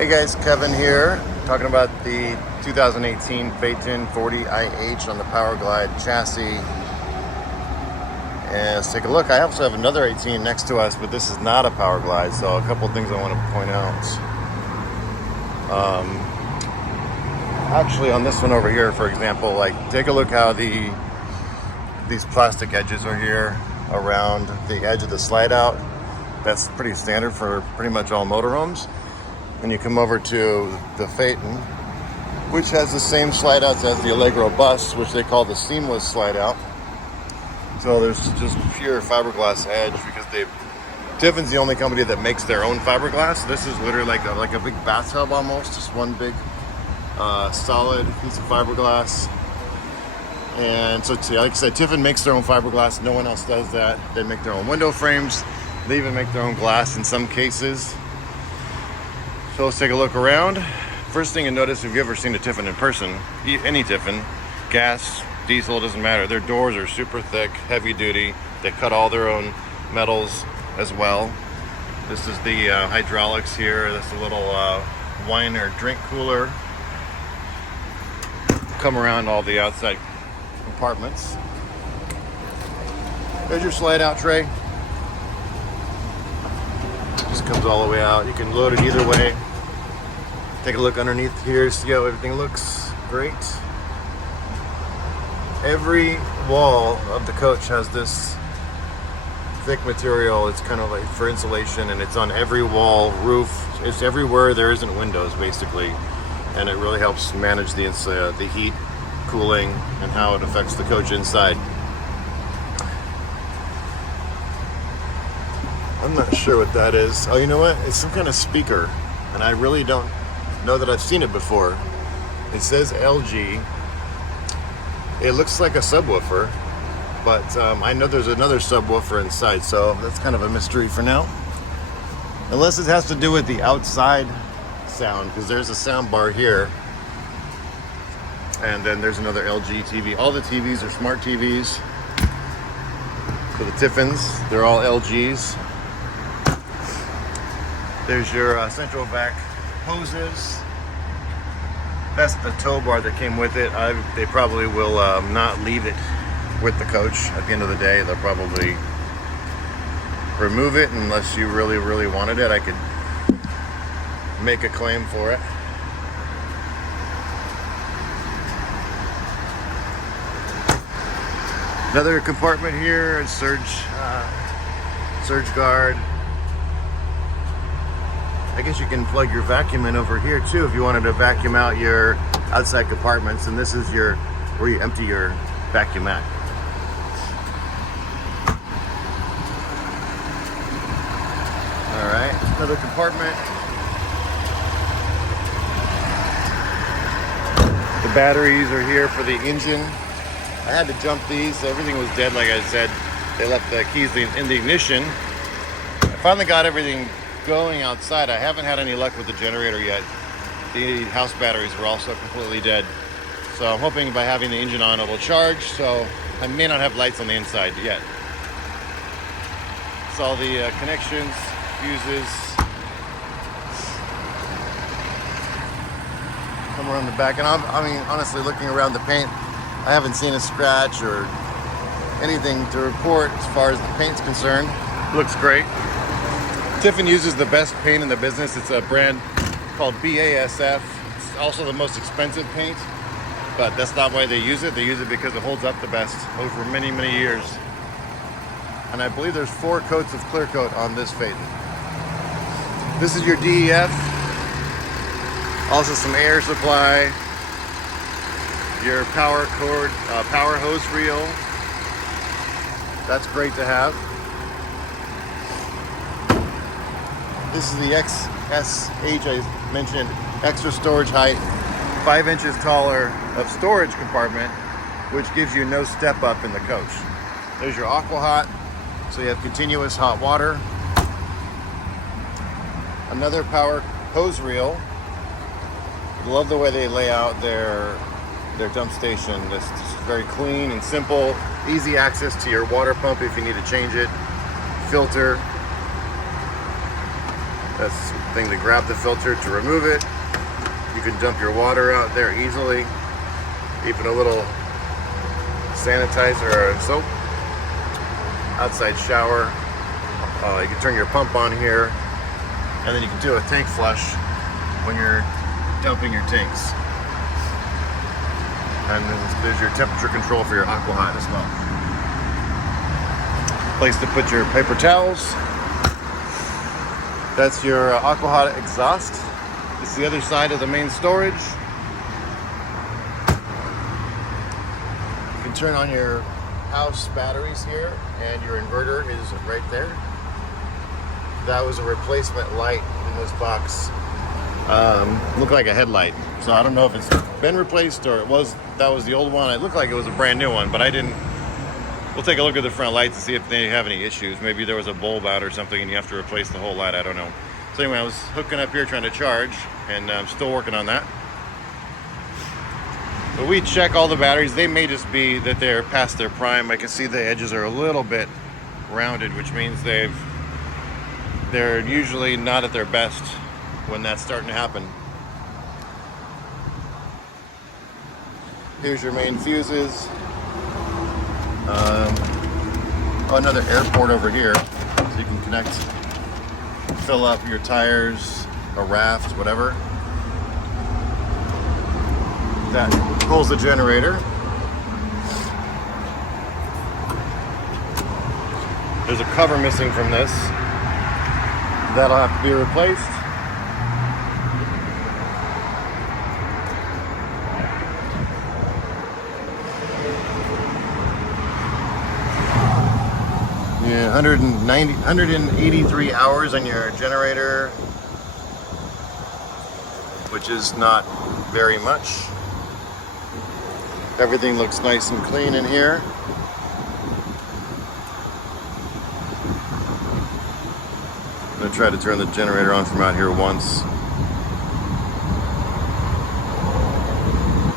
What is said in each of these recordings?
Hey guys, Kevin here, talking about the 2018 Phaeton 40IH on the Power Glide chassis. And let's take a look. I also have another 18 next to us, but this is not a Power Glide, so a couple things I want to point out. Actually, on this one over here, for example, like take a look how these plastic edges are here around the edge of the slide out. That's pretty standard for pretty much all motorhomes. And you come over to the Phaeton, which has the same slide outs as the Allegro bus, which they call the seamless slide out. So there's just pure fiberglass edge because Tiffin's the only company that makes their own fiberglass. This is literally like a big bathtub almost, just one big solid piece of fiberglass. And so like I said, Tiffin makes their own fiberglass. No one else does that. They make their own window frames. They even make their own glass in some cases. So let's take a look around. First thing you notice, if you've ever seen a Tiffin in person, any Tiffin, gas, diesel, doesn't matter. Their doors are super thick, heavy duty. They cut all their own metals as well. This is the hydraulics here. That's a little wine or drink cooler. Come around all the outside compartments. There's your slide out tray. Just comes all the way out. You can load it either way. Take a look underneath here, see how everything looks. Great. Every wall of the coach has this thick material. It's kind of like for insulation, and it's on every wall, roof. It's everywhere there isn't windows, basically, and it really helps manage the heat, cooling, and how it affects the coach inside. I'm not sure what that is. Oh, you know what? It's some kind of speaker, and I really don't know that I've seen it before. It says LG. It looks like a subwoofer, but I know there's another subwoofer inside, so that's kind of a mystery for now. Unless it has to do with the outside sound, because there's a sound bar here, and then there's another LG TV. All the TVs are smart TVs. For the Tiffins, they're all LGs. There's your central vac hoses. That's the tow bar that came with it. They probably will not leave it with the coach at the end of the day. They'll probably remove it unless you really, really wanted it. I could make a claim for it. Another compartment here, surge guard. I guess you can plug your vacuum in over here too if you wanted to vacuum out your outside compartments, and this is where you empty your vacuumette. All right, another compartment. The batteries are here for the engine. I had to jump these, so everything was dead. Like I said, they left the keys in the ignition. I finally got everything going outside. I haven't had any luck with the generator yet. The house batteries were also completely dead. So I'm hoping by having the engine on it will charge, so I may not have lights on the inside yet. It's all the connections, fuses. Come around the back, and I mean, honestly, looking around the paint, I haven't seen a scratch or anything to report as far as the paint's concerned. Looks great. Tiffin uses the best paint in the business. It's a brand called BASF. It's also the most expensive paint, but that's not why they use it. They use it because it holds up the best over many, many years. And I believe there's 4 coats of clear coat on this Phaeton. This is your DEF. Also some air supply. Your power cord, power hose reel. That's great to have. This is the XSH I mentioned, extra storage height, 5 inches taller of storage compartment, which gives you no step up in the coach. There's your aqua hot, so you have continuous hot water. Another power hose reel. Love the way they lay out their dump station. It's just very clean and simple, easy access to your water pump if you need to change it, filter. That's the thing to grab the filter to remove it. You can dump your water out there easily. Even a little sanitizer or soap. Outside shower. You can turn your pump on here, and then you can do a tank flush when you're dumping your tanks. And then there's your temperature control for your aqua hot as well. Place to put your paper towels. That's your aqua hot exhaust. It's the other side of the main storage. You can turn on your house batteries here, and your inverter is right there. That was a replacement light in this box. Looked like a headlight. So I don't know if it's been replaced or that was the old one. It looked like it was a brand new one, but I didn't. We'll take a look at the front lights and see if they have any issues. Maybe there was a bulb out or something and you have to replace the whole light. I don't know. So anyway, I was hooking up here trying to charge, and I'm still working on that. But we check all the batteries. They may just be that they're past their prime. I can see the edges are a little bit rounded, which means they're usually not at their best when that's starting to happen. Here's your main fuses. Another air port over here, so you can connect, fill up your tires, a raft, whatever. That pulls the generator. There's a cover missing from this. That'll have to be replaced. Yeah, 183 hours on your generator, which is not very much. Everything looks nice and clean in here. I'm going to try to turn the generator on from out here once.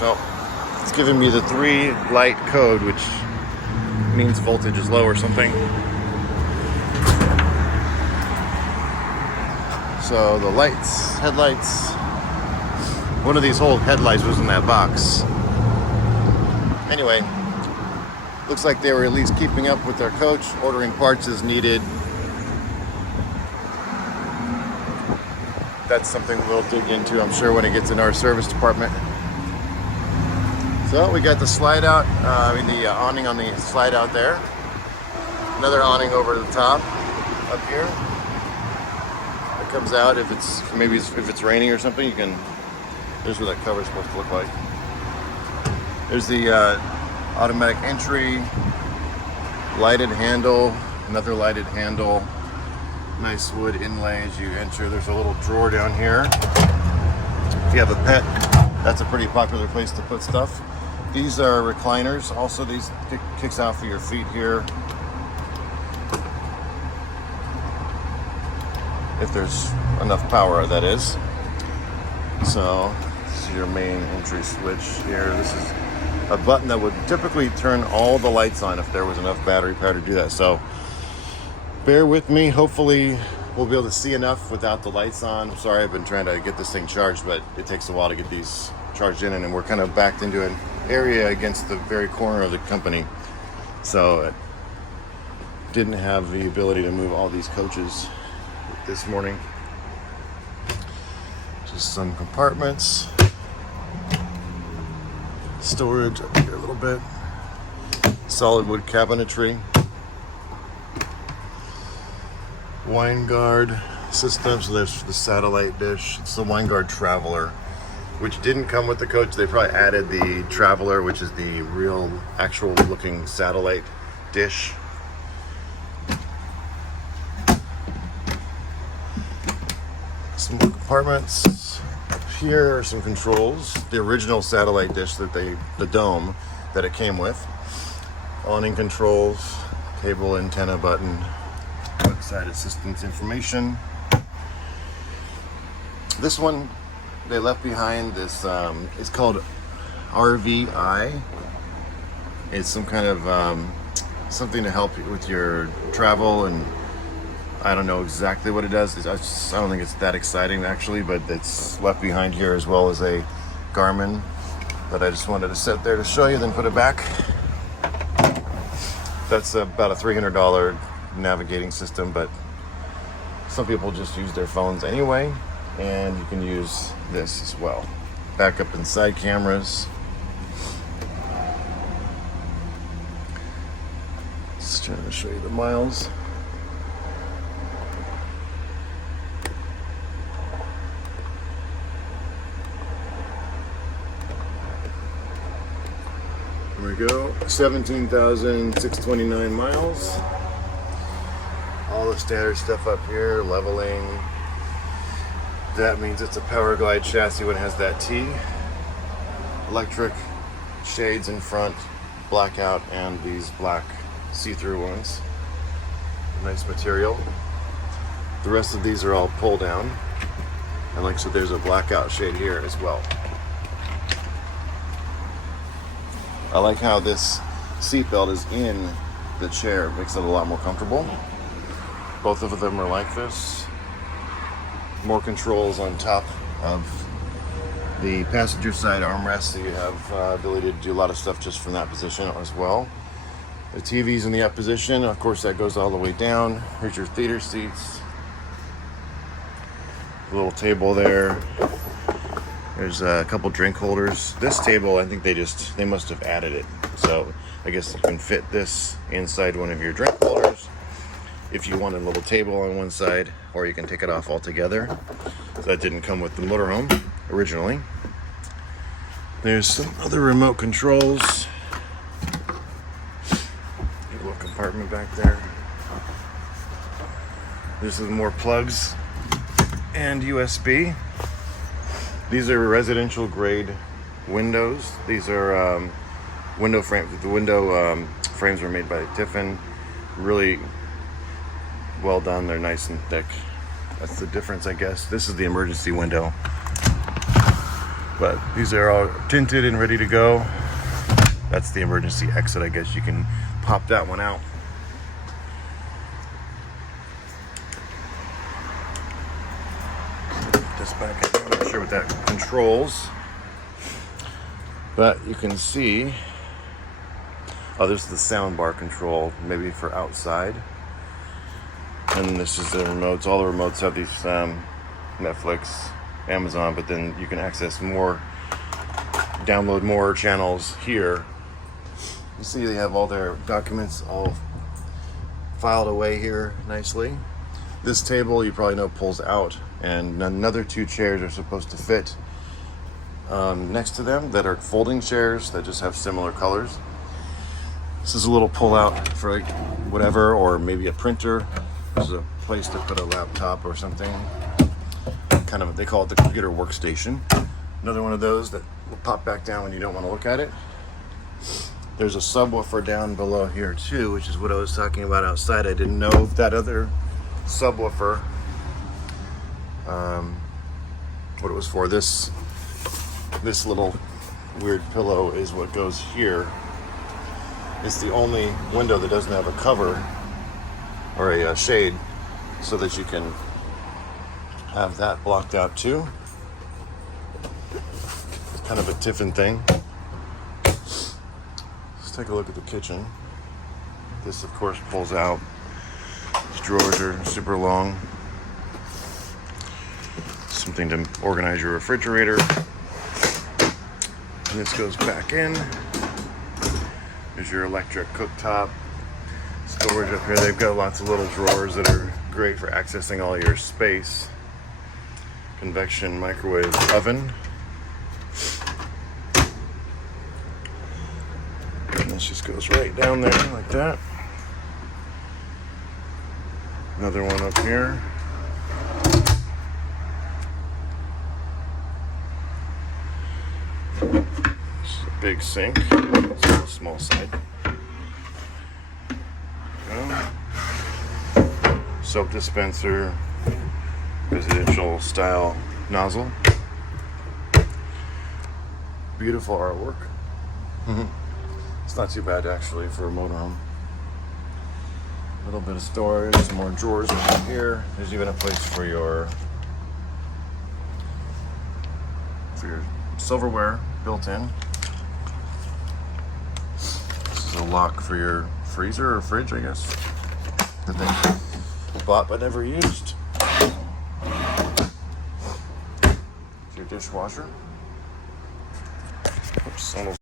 Oh, it's giving me the 3 light code, which means voltage is low or something. So the lights, headlights, one of these old headlights was in that box. Anyway, looks like they were at least keeping up with their coach, ordering parts as needed. That's something we'll dig into, I'm sure, when it gets in our service department. So we got the slide out, the awning on the slide out there. Another awning over the top up here. It comes out if it's raining or something. There's what that cover is supposed to look like. There's the automatic entry, lighted handle, another lighted handle. Nice wood inlay as you enter. There's a little drawer down here. If you have a pet, that's a pretty popular place to put stuff. These are recliners. Also, these kicks out for your feet here. If there's enough power, that is. So, this is your main entry switch here. This is a button that would typically turn all the lights on if there was enough battery power to do that. So, bear with me. Hopefully, we'll be able to see enough without the lights on. Sorry, I've been trying to get this thing charged, but it takes a while to get these charged in, and we're kind of backed into an area against the very corner of the company. So, it didn't have the ability to move all these coaches this morning. Just some compartments, storage up here a little bit, solid wood cabinetry, wine guard system. So there's the satellite dish. It's the wine guard Traveler, which didn't come with the coach. They probably added the Traveler, which is the real actual looking satellite dish. Some more compartments. Up here are some controls. The original satellite dish the dome that it came with. Awning controls, cable antenna button, website assistance information. This one they left behind. This it's called RVI. It's some kind of something to help you with your travel, and I don't know exactly what it does. I don't think it's that exciting actually, but it's left behind here as well as a Garmin that I just wanted to set there to show you, then put it back. That's about a $300 navigating system, but some people just use their phones anyway, and you can use this as well. Backup and side cameras. Just trying to show you the miles. There we go, 17,629 miles. All the standard stuff up here, leveling. That means it's a Power Glide chassis when it has that T. Electric shades in front, blackout, and these black see-through ones. Nice material. The rest of these are all pull down. And like I said, there's a blackout shade here as well. I like how this seatbelt is in the chair. It makes it a lot more comfortable. Both of them are like this. More controls on top of the passenger side armrest, so you have ability to do a lot of stuff just from that position as well. The TV's in the up position. Of course, that goes all the way down. Here's your theater seats. A little table there. There's a couple drink holders. This table, I think they must have added it. So I guess you can fit this inside one of your drink holders if you want a little table on one side, or you can take it off altogether. So that didn't come with the motorhome originally. There's some other remote controls. A little compartment back there. There's some more plugs and USB. These are residential grade windows. These are window frames. The window frames were made by Tiffin. Really well done. They're nice and thick. That's the difference, I guess. This is the emergency window. But these are all tinted and ready to go. That's the emergency exit, I guess. You can pop that one out. This back, I'm not sure what that controls, but you can see, oh, this is the sound bar control, maybe for outside. And this is the remotes. All the remotes have these Netflix, Amazon, but then you can access more, download more channels here. You see they have all their documents all filed away here nicely. This table, you probably know, pulls out, and another two chairs are supposed to fit next to them that are folding chairs that just have similar colors. This is a little pull out for like whatever, or maybe a printer. This is a place to put a laptop or something. Kind of, they call it the computer workstation. Another one of those that will pop back down when you don't want to look at it. There's a subwoofer down below here too, which is what I was talking about outside. I didn't know if that other subwoofer, what it was for. This little weird pillow is what goes here. It's the only window that doesn't have a cover or a shade, so that you can have that blocked out too. It's kind of a Tiffin thing. Let's take a look at the kitchen. This, of course, pulls out. These drawers are super long. Something to organize your refrigerator. And this goes back in. There's your electric cooktop. Storage up here. They've got lots of little drawers that are great for accessing all your space. Convection microwave oven. And this just goes right down there like that. Another one up here. This is a big sink. It's on the small side. Soap dispenser, residential style nozzle. Beautiful artwork. It's not too bad actually for a motorhome. A little bit of storage, some more drawers in here. There's even a place for your silverware built in. This is a lock for your freezer or fridge, I guess, that they bought but never used. Your dishwasher. Oops, almost